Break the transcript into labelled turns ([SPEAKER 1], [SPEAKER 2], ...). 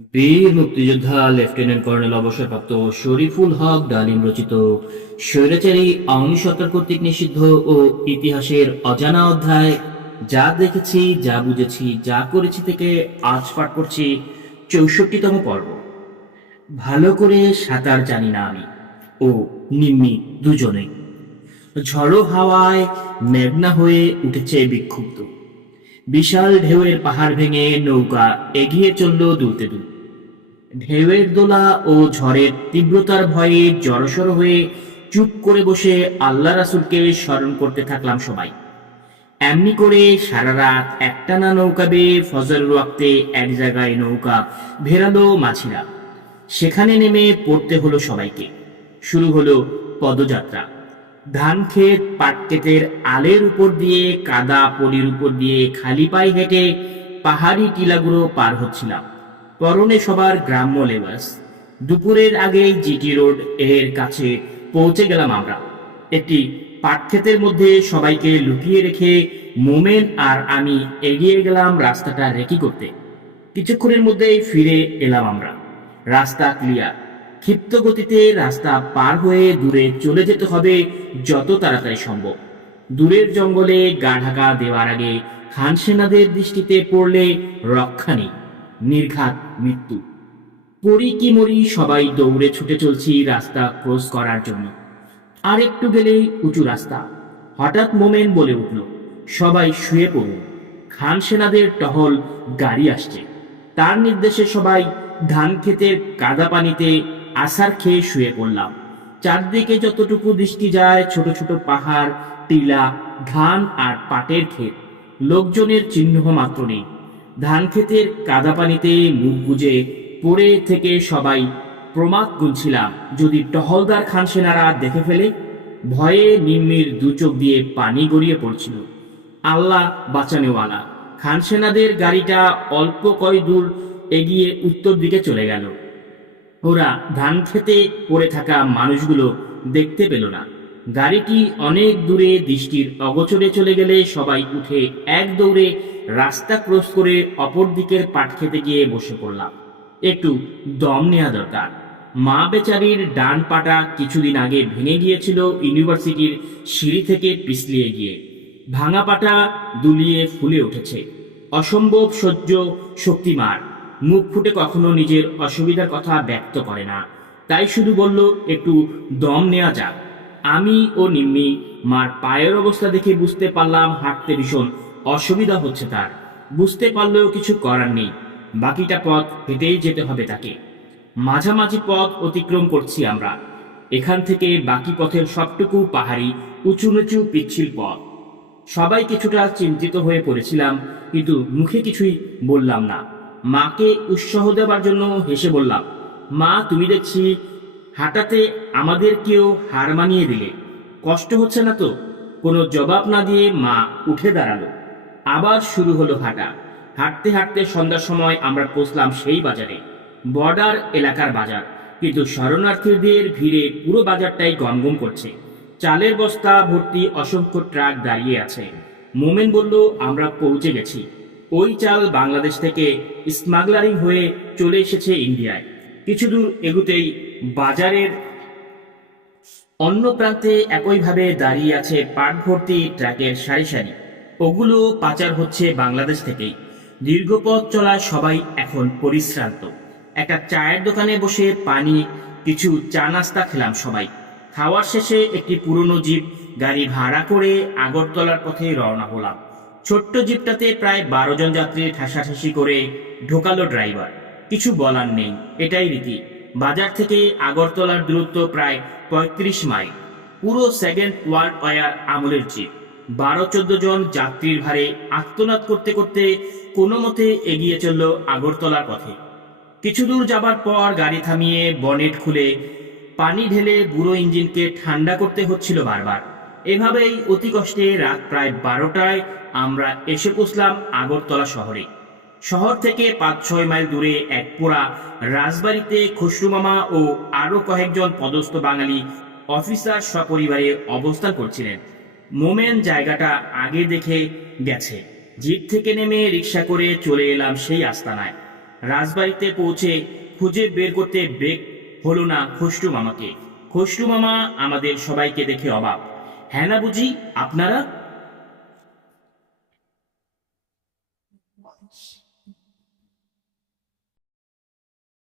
[SPEAKER 1] বীর মুক্তিযোদ্ধা lieutenant colonel অবসরপ্রাপ্ত শরীফুল হক ডালিম রচিত স্বৈরাচারী আওয়ামী সরকার কর্তৃক নিষিদ্ধ ও ইতিহাসের অজানা অধ্যায়, যা দেখেছি, যা বুঝেছি, যা করেছি থেকে আজ পাঠ করছি চৌষট্টিতম পর্ব। ভালো করে সাঁতার জানি না আমি ও নিম্মি দুজনেই ঝড়ো হাওয়ায় মেঘনা হয়ে উঠেছে বিক্ষুব্ধ। বিশাল ঢেউয়ের পাহাড় ভেঙে নৌকা এগিয়ে চলল দুলতে দুল। ঢেউয়ের দোলা ও ঝড়ের তীব্রতার ভয়ে জড়সড় হয়ে চুপ করে বসে আল্লাহ রাসুলকে স্মরণ করতে থাকলাম সবাই। এমনি করে সারা রাত একটানা নৌকা বেয়ে ফজর ওয়াক্তে এক জায়গায় নৌকা ভেরালো মাছিরা। সেখানে নেমে পড়তে হলো সবাইকে। শুরু হলো পদযাত্রা। ধান ক্ষেত পাটক্ষেতের আলের উপর দিয়ে, কাদা পলির উপর দিয়ে খালি পায়ে হেঁটে পাহাড়ি টিলাগুলো পার হচ্ছিলাম। পরনে সবার গ্রাম্য লেবাস। দুপুরের আগেই জিটি রোডের কাছে পৌঁছে গেলাম আমরা। একটি পাট ক্ষেতের মধ্যে সবাইকে লুকিয়ে রেখে মোমেন আর আমি এগিয়ে গেলাম রাস্তাটা রেকি করতে। কিছুক্ষণের মধ্যেই ফিরে এলাম আমরা। রাস্তা ক্লিয়ার ক্ষিপ্ত গতিতে রাস্তা পার হয়ে দূরে চলে যেতে হবে যত তাড়াতাড়ি সম্ভব। দূরের জঙ্গলে গা ঢাকা দেওয়ার আগে খান সেনাদের দৃষ্টিতে পড়লে রক্ষা নেই। নির্ঘাত মৃত্যু। পড়ি কি মরি সবাই দৌড়ে ছুটে চলছি রাস্তা ক্রস করার জন্য। আর একটু গেলেই উঁচু রাস্তা। হঠাৎ মোমেন বলে উঠল, সবাই শুয়ে পড়ুন। খান সেনাদের টহল গাড়ি আসছে। তার নির্দেশে সবাই ধান ক্ষেতের কাদা পানিতে আসার খেয়ে শুয়ে পড়লাম। চারদিকে যতটুকু দৃষ্টি যায়, ছোট ছোট পাহাড়, টিলা, ধান আর পাটের ক্ষেত। লোকজনের চিহ্ন মাত্র নেই। ধান ক্ষেতের কাদা পানিতে মুখ গুজে পড়ে থেকে সবাই প্রমাদ গুনছিলাম, যদি টহলদার খান সেনারা দেখে ফেলে, ভয়ে নিম্মির দু চোখ দিয়ে পানি গড়িয়ে পড়ছিল। আল্লাহ বাঁচানেওয়ালা। খান সেনাদের গাড়িটা অল্প কয় দূর এগিয়ে উত্তর দিকে চলে গেল। ওরা ধান খেতে পড়ে থাকা মানুষগুলো দেখতে পেল না। গাড়িটি অনেক দূরে দৃষ্টির অগোচরে চলে গেলে সবাই উঠে এক দৌড়ে রাস্তা ক্রস করে অপর দিকের পাট খেতে গিয়ে বসে পড়লাম। একটু দম নেওয়া দরকার। মা বেচারির ডান পাটা কিছুদিন আগে ভেঙে গিয়েছিল ইউনিভার্সিটির সিঁড়ি থেকে পিছলিয়ে গিয়ে। ভাঙা পাটা দুলিয়ে ফুলে উঠেছে। অসম্ভব সহ্য শক্তিমার। মুখ ফুটে কখনো নিজের অসুবিধার কথা ব্যক্ত করে না। তাই শুধু বলল, একটু দম নেওয়া যাক। আমি ও নিম্মি মার পায়ের অবস্থা দেখে বুঝতে পারলাম হাঁটতে ভীষণ অসুবিধা হচ্ছে তার। বুঝতে পারলেও কিছু করার নেই। বাকিটা পথ হেঁটেই যেতে হবে তাকে। মাঝামাঝি পথ অতিক্রম করছি আমরা। এখান থেকে বাকি পথের সবটুকু পাহাড়ি উঁচু নিচু পিচ্ছিল পথ। সবাই কিছুটা চিন্তিত হয়ে পড়েছিলাম, কিন্তু মুখে কিছুই বললাম না। মাকে উৎসাহ দেওয়ার জন্য হেসে বললাম, মা, তুমি দেখছি হাঁটাতে আমাদেরকেও হার মানিয়ে দিলে। কষ্ট হচ্ছে না তো? কোনো জবাব না দিয়ে মা উঠে দাঁড়াল। আবার শুরু হলো হাঁটা। হাঁটতে হাঁটতে সন্ধ্যার সময় আমরা পৌঁছলাম সেই বাজারে। বর্ডার এলাকার বাজার। কিন্তু শরণার্থীদের ভিড়ে পুরো বাজারটাই গমগম করছে। চালের বস্তা ভর্তি অসংখ্য ট্রাক দাঁড়িয়ে আছে। মোমেন বলল, আমরা পৌঁছে গেছি। ওই চাল বাংলাদেশ থেকে স্মাগলারিং হয়ে চলে এসেছে ইন্ডিয়ায়। কিছু দূর এগুতেই বাজারের অন্য প্রান্তে একইভাবে দাঁড়িয়ে আছে পাট ভর্তি ট্রাকের সারি সারি। ওগুলো পাচার হচ্ছে বাংলাদেশ থেকেই। দীর্ঘ পথ চলা সবাই এখন পরিশ্রান্ত। একটা চায়ের দোকানে বসে পানি, কিছু চা নাস্তা খেলাম সবাই। খাওয়ার শেষে একটি পুরনো জিপ গাড়ি ভাড়া করে আগরতলার পথে রওনা হলাম। ছোট্ট জিপটাতে প্রায় বারো জন যাত্রী ঠাসাঠাসি করে ঢোকালো ড্রাইভার। কিছু বলার নেই, এটাই রীতি। বাজার থেকে আগরতলার দূরত্ব প্রায় পঁয়ত্রিশ মাইল। পুরো সেকেন্ড ওয়ার্ল্ড ওয়ার আমলের জিপ। বারো চোদ্দ জন যাত্রীর ভারে আত্মনাদ করতে করতে কোনো মতে এগিয়ে চলল আগরতলার পথে। কিছু দূর যাবার পর গাড়ি থামিয়ে বনেট খুলে পানি ঢেলে বুড়ো ইঞ্জিনকে ঠান্ডা করতে হচ্ছিল বারবার। এভাবেই অতি কষ্টে রাত প্রায় বারোটায় আমরা এসে পৌঁছলাম আগরতলা শহরে। শহর থেকে পাঁচ ছয় মাইল দূরে এক পোড়া রাজবাড়িতে খসরু মামা ও আরও কয়েকজন পদস্থ বাঙালি অফিসার সপরিবারে অবস্থান করছিলেন। মোমেন জায়গাটা আগে দেখে গেছে। জিপ থেকে নেমে রিক্সা করে চলে এলাম সেই আস্তানায়। রাজবাড়িতে পৌঁছে খুঁজে বের করতে বেগ হলো না খসরু মামাকে। খসরু মামা আমাদের সবাইকে দেখে অবাক। হ্যাঁ না বুঝি আপনারা